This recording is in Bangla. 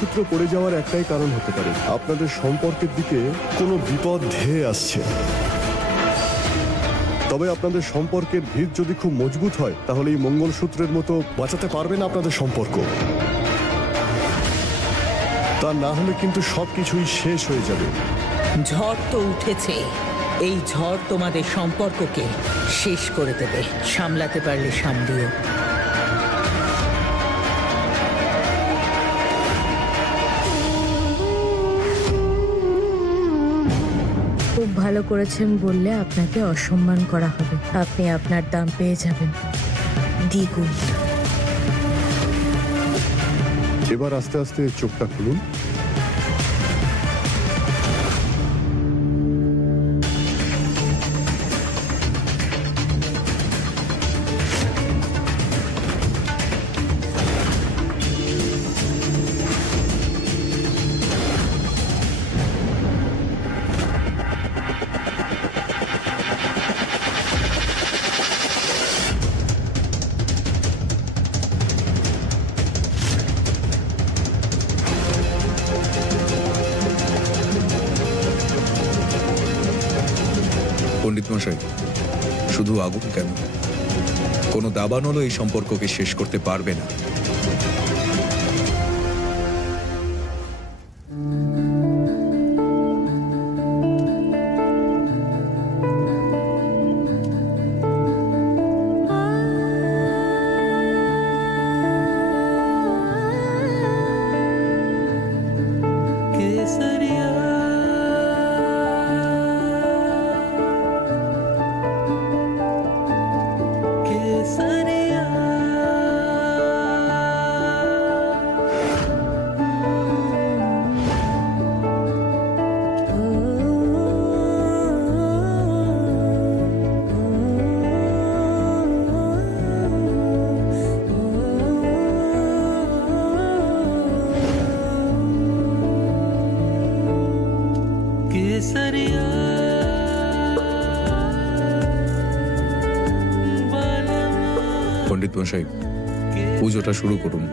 মঙ্গলসূত্র পড়ে যাওয়ার একটাই কারণ হতে পারে, আপনাদের সম্পর্কের দিকে কোনো বিপদ ধেয়ে আসছে। তবে আপনাদের সম্পর্কের ভিত যদি খুব মজবুত হয় তাহলে এই মঙ্গলসূত্রের মতো বাঁচাতে পারবেন আপনাদের সম্পর্ক। তা না হলে কিন্তু সবকিছুই শেষ হয়ে যাবে। ঝড় তো উঠেছে, এই ঝড় তোমাদের সম্পর্ককে শেষ করে দেবে। সামলাতে পারলে সামলিও। খুব ভালো করেছেন বললে আপনাকে অসম্মান করা হবে। আপনি আপনার দাম পেয়ে যাবেন দ্বিগুণ। এবার আস্তে আস্তে চোখটা খুলুন। পণ্ডিত মশাই, শুধু আগুন কেন, কোনো দাবানলও এই সম্পর্ককে শেষ করতে পারবে না। পণ্ডিত মশাই, পুজোটা শুরু করুন।